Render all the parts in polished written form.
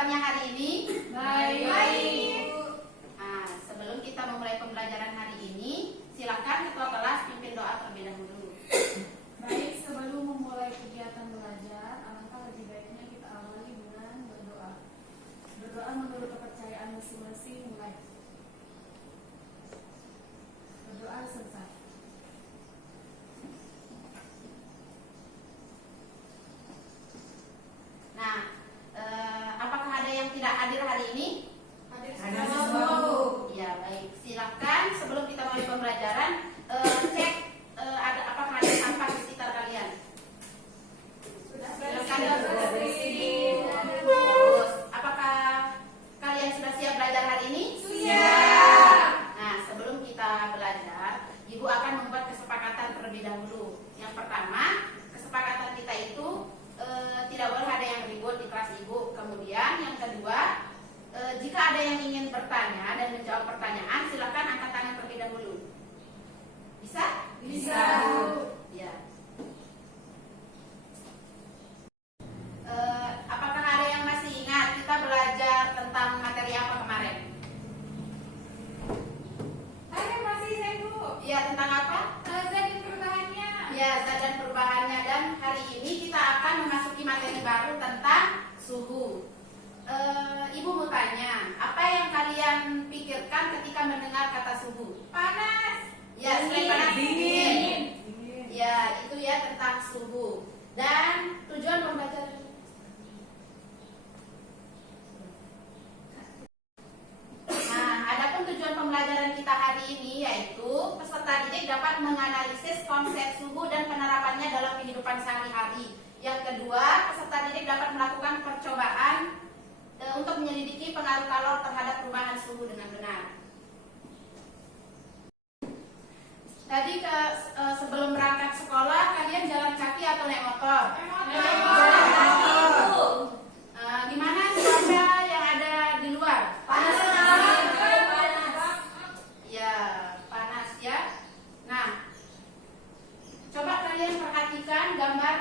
kabarnya hari ini? Baik. Nah, sebelum kita memulai pembelajaran hari ini, silakan ketua kelas pimpin doa terlebih dahulu. Baik, sebelum memulai kegiatan belajar, alangkah lebih baiknya kita awali dengan berdoa. Berdoa menurut kepercayaan masing-masing mulai. Berdoa selesai. Nah, apakah ada yang tidak hadir hari ini? Hadir semua, Bu. Ya, baik. Silakan sebelum kita mulai pembelajaran, cek apakah ada sampah di sekitar kalian. Silakan. Terus, apakah kalian sudah siap belajar hari ini? Siap. Nah, sebelum kita belajar, Ibu akan membuat kesepakatan terlebih dahulu. Yang pertama, kesepakatan kita itu tidak boleh ada yang ribut di kelas Ibu. Kemudian yang kedua, jika ada yang ingin bertanya dan menjawab pertanyaan, silakan angkat tangan terlebih dahulu. Bisa? Bisa. Ya. Apakah ada yang masih ingat kita belajar tentang materi apa kemarin? Ada masih saya, Bu. Ya, tentang apa? Zat dan perubahannya. Ya, zat dan perubahannya. Dan hari ini kita akan memasuki materi baru tentang suhu. Ibu mau tanya, apa yang kalian pikirkan ketika mendengar kata suhu? Panas. Ya, selain panas, Dingin. Ya, itu ya tentang suhu. Dan tujuan pembelajaran. Nah, adapun tujuan pembelajaran kita hari ini yaitu peserta didik dapat menganalisis konsep suhu dan penerapannya dalam kehidupan sehari-hari. Yang kedua, peserta didik dapat melakukan percobaan untuk menyelidiki pengaruh kalor terhadap perubahan suhu dengan benar. Tadi sebelum berangkat sekolah, kalian jalan kaki atau naik motor? Jalan kaki, Bu. Gimana cuaca yang ada di luar? Panas. Ya, panas ya. Nah, coba kalian perhatikan gambar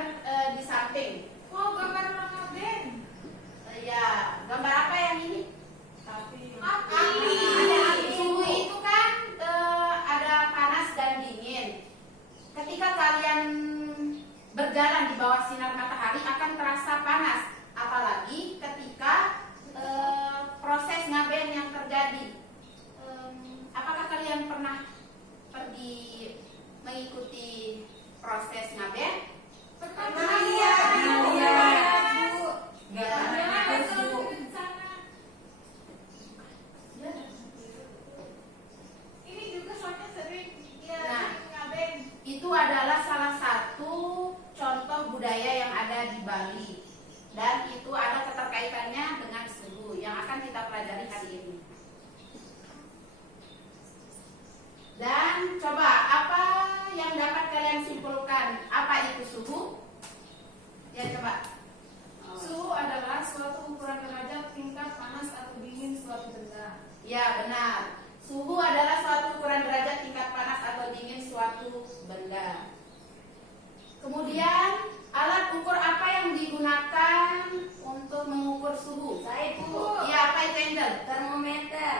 di samping. Oh, gambar warna ben. Ya, gambar apa yang ini? Api. Ada api. Suhu itu kan ada panas dan dingin. Ketika kalian berjalan di bawah sinar matahari akan terasa panas, apalagi ketika proses ngaben yang terjadi. Apakah kalian pernah pergi mengikuti proses ngaben? Iya. Ya. Ini juga soalnya sering Nah. ngaben. Itu adalah salah satu contoh budaya yang ada di Bali. Dan itu ada keterkaitannya dengan suhu yang akan kita pelajari hari ini. Dan coba apa yang dapat kalian simpulkan? Apa itu suhu? Ya, coba. Suhu adalah suatu ukuran derajat tingkat panas atau dingin suatu benda. Ya, benar. Suhu adalah suatu ukuran derajat tingkat panas atau dingin suatu benda. Kemudian, alat ukur apa yang digunakan untuk mengukur suhu? Saya, Bu. Ya, apa itu, Angel? Termometer.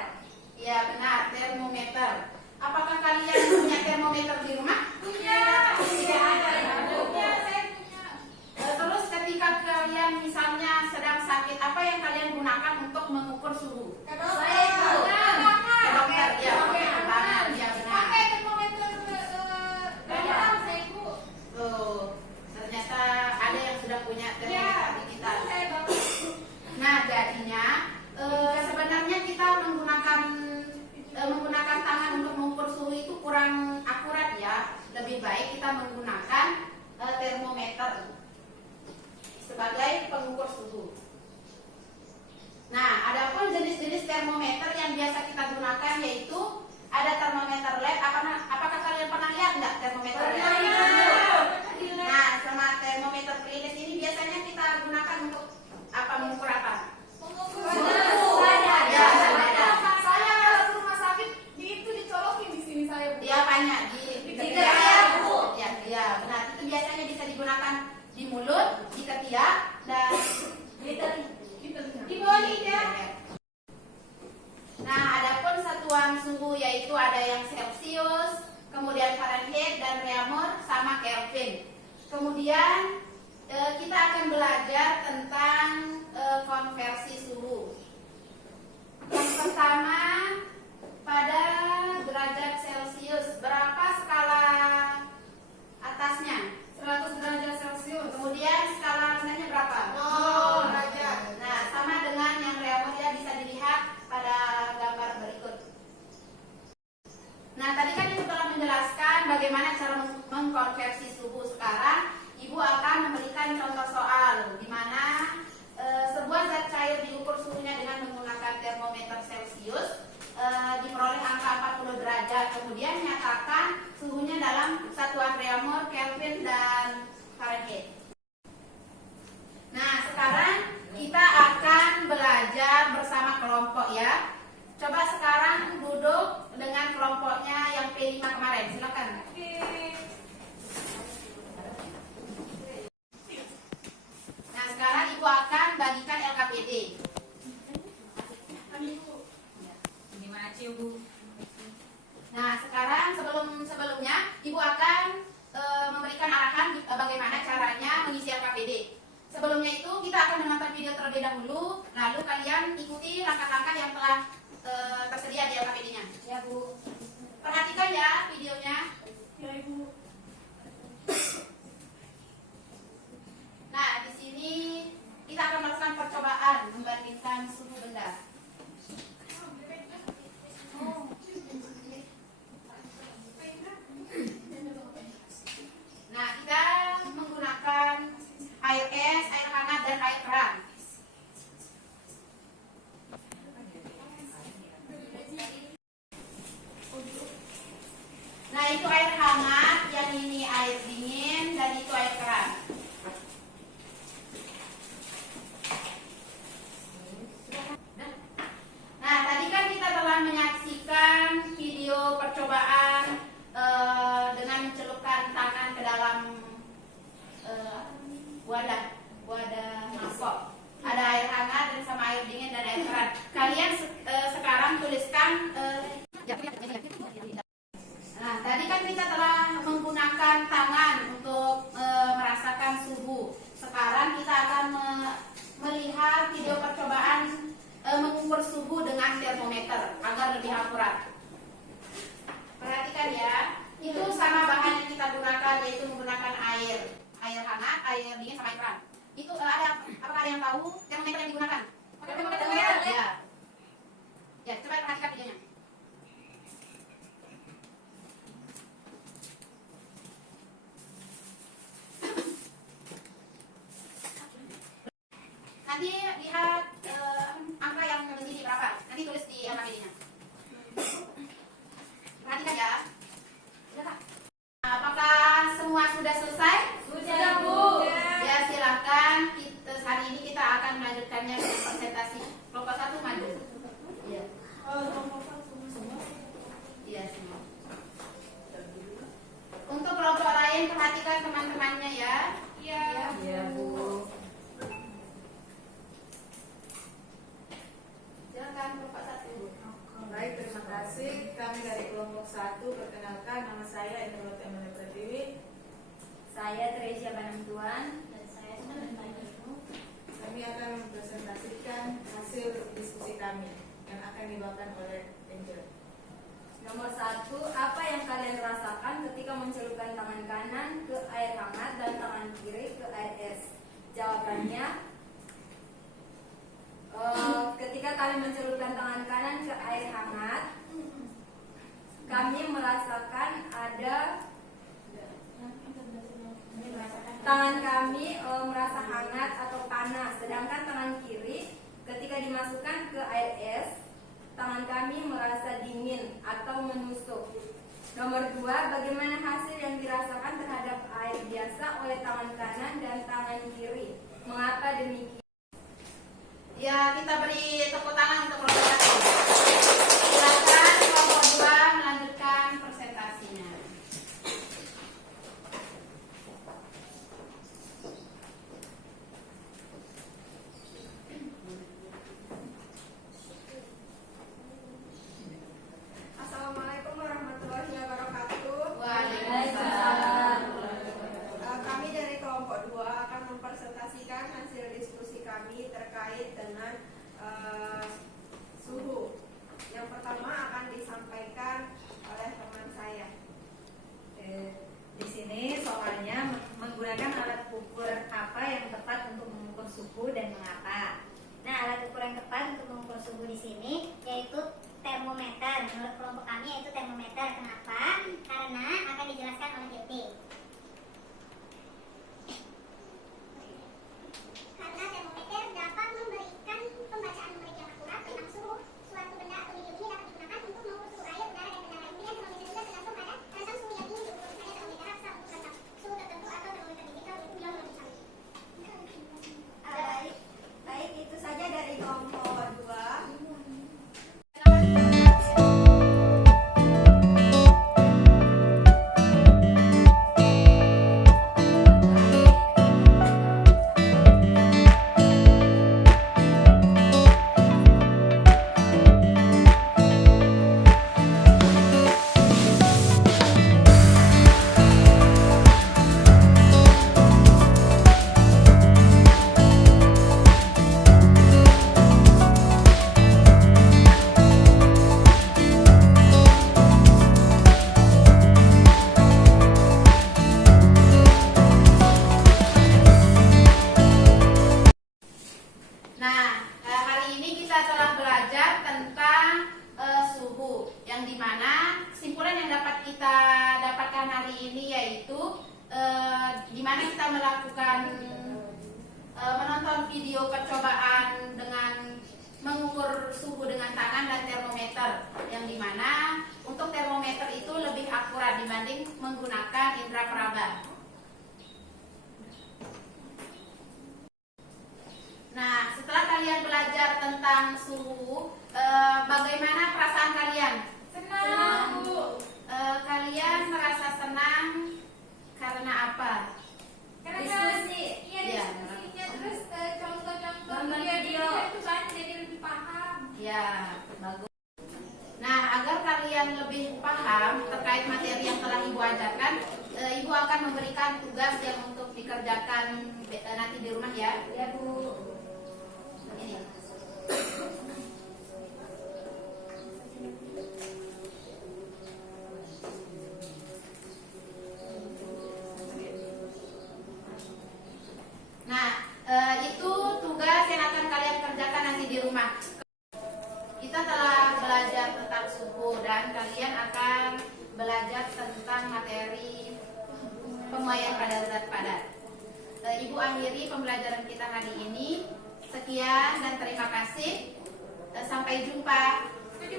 Ya, benar, termometer. Apakah kalian punya termometer di rumah? Punya. Tidak ada, ya, Bu. Punya, saya punya. Terus ketika kalian misalnya sedang sakit, apa yang kalian gunakan untuk mengukur suhu? Saya, Bu. Ke dokter, ya, pakai tangan, ya benar. Pakai termometer garam, saya, Bu. Tuh, ternyata ada yang sudah punya termometer Ya, digital. saya bawa. Nah, jadinya sebenarnya kita menggunakan tangan untuk mengukur suhu itu kurang akurat ya. Lebih baik kita menggunakan termometer sebagai pengukur suhu. Nah, adapun jenis-jenis termometer yang biasa kita gunakan yaitu ada termometer LED. Apakah kalian pernah lihat nggak termometer LED? Nah, sama termometer klinis ini biasanya kita gunakan untuk apa? Mengukur apa? Ya, badan. Saya kalau ke rumah sakit itu dicolokin di sini saya, Bu. Dia banyak di ketiak, Bu. Ya, benar. Itu biasanya bisa digunakan di mulut, di ketiak, dan Di bawah kemudian Fahrenheit dan Reaumur sama Kelvin. Kemudian kita akan belajar tentang konversi suhu. Yang pertama pada derajat Celcius, berapa skala atasnya? 100 derajat Celcius. Kemudian skala rendahnya berapa? 0 derajat. Nah, sama dengan yang Reaumur ya, bisa dilihat pada gambar berikut. Nah, tadi kan Ibu telah menjelaskan bagaimana cara mengkonversi suhu. Sekarang Ibu akan memberikan contoh soal di mana sebuah zat cair diukur suhunya dengan menggunakan termometer Celcius, diperoleh angka 40 derajat. Kemudian nyatakan suhunya dalam satuan Reaumur, Kelvin, dan Fahrenheit. Nah, sekarang kita akan belajar bersama kelompok ya. Coba sekarang duduk dengan kelompoknya yang P5 kemarin. Silakan. Nah, sekarang Ibu akan bagikan LKPD. Nah, sekarang sebelumnya Ibu akan memberikan arahan bagaimana caranya mengisi LKPD. Sebelumnya itu kita akan menonton video terlebih dahulu, lalu kalian ikuti langkah-langkah yang telah tersedia di LKPD-nya. Ya, Bu. Perhatikan ya videonya. Ya, Ibu. Nah, di sini kita akan melakukan percobaan membandingkan suhu benda. Nah, kita menggunakan air es, air hangat, dan air keran. Nah, itu air hangat, yang ini air dingin, dan itu air keran. Nah, tadi kan kita telah menyaksikan video percobaan dengan mencelupkan tangan ke dalam wadah mangkok. Ada air hangat dan sama air dingin dan air keran. Kalian sekarang tuliskan. Nah, tadi kan kita telah menggunakan tangan untuk merasakan suhu. Sekarang kita akan melihat video percobaan mengukur suhu dengan termometer agar lebih akurat. Perhatikan ya, itu sama bahan yang kita gunakan, yaitu menggunakan air hangat, air dingin, sama air keran. Itu apakah ada yang tahu termometer yang digunakan? Termometer ya. Ya, coba perhatikan videonya. Nanti lihat angka yang mendidih berapa. Nanti tulis di LKPD-nya. Perhatikan ya. Apakah semua sudah selesai? Sudah, Bu. Ya, silakan. Hari ini kita akan melanjutkannya dengan presentasi. Kelompok 1 maju. Iya. Iya, semua. Untuk kelompok lain perhatikan teman-temannya ya. Iya. Iya, Bu. Silakan kelompok 1. Baik, terima kasih. Kami dari kelompok 1, perkenalkan, nama saya Indrawati Amalia Pratiwi. Saya Teresia Banamtuan dan saya Sunan Panjaimu. Kami akan mempresentasikan hasil diskusi kami yang akan dibawakan oleh Angel. Nomor 1, apa yang kalian rasakan ketika mencelupkan tangan kanan ke air hangat dan tangan kiri ke air es? Jawabannya, ketika kalian mencelupkan tangan kanan ke air hangat, kami merasakan tangan kami merasa hangat atau panas, sedangkan tangan kiri ketika dimasukkan ke air es, tangan kami merasa dingin atau menusuk. Nomor 2, bagaimana hasil yang dirasakan terhadap air biasa oleh tangan kanan dan tangan kiri? Mengapa demikian? Ya, kita beri tepuk tangan untuk kelompok 1. Silakan kelompok 2 melanjutkan presentasinya. Assalamualaikum warahmatullahi wabarakatuh. kita telah belajar tentang suhu, yang dimana kesimpulan yang dapat kita dapatkan hari ini yaitu dimana kita melakukan menonton video percobaan dengan mengukur suhu dengan tangan dan termometer, yang dimana untuk termometer itu lebih akurat dibanding menggunakan indera peraba. Nah, setelah kalian belajar tentang suhu, bagaimana perasaan kalian? Senang. Kalian merasa senang karena apa? Karena Diskusi. iya Iya. diskusinya, terus contoh-contoh Gambar video video. itu kan jadi lebih paham. Ya, bagus. Nah, agar kalian lebih paham terkait materi yang telah Ibu ajarkan, Ibu akan memberikan tugas yang untuk dikerjakan nanti di rumah ya. Ya Bu. Ini. Nah, itu tugas yang akan kalian kerjakan nanti di rumah. Kita telah belajar tentang suhu dan kalian akan belajar tentang materi pemuaian pada zat padat. Ibu akhiri pembelajaran kita hari ini. Sekian dan terima kasih. Sampai jumpa. Jadi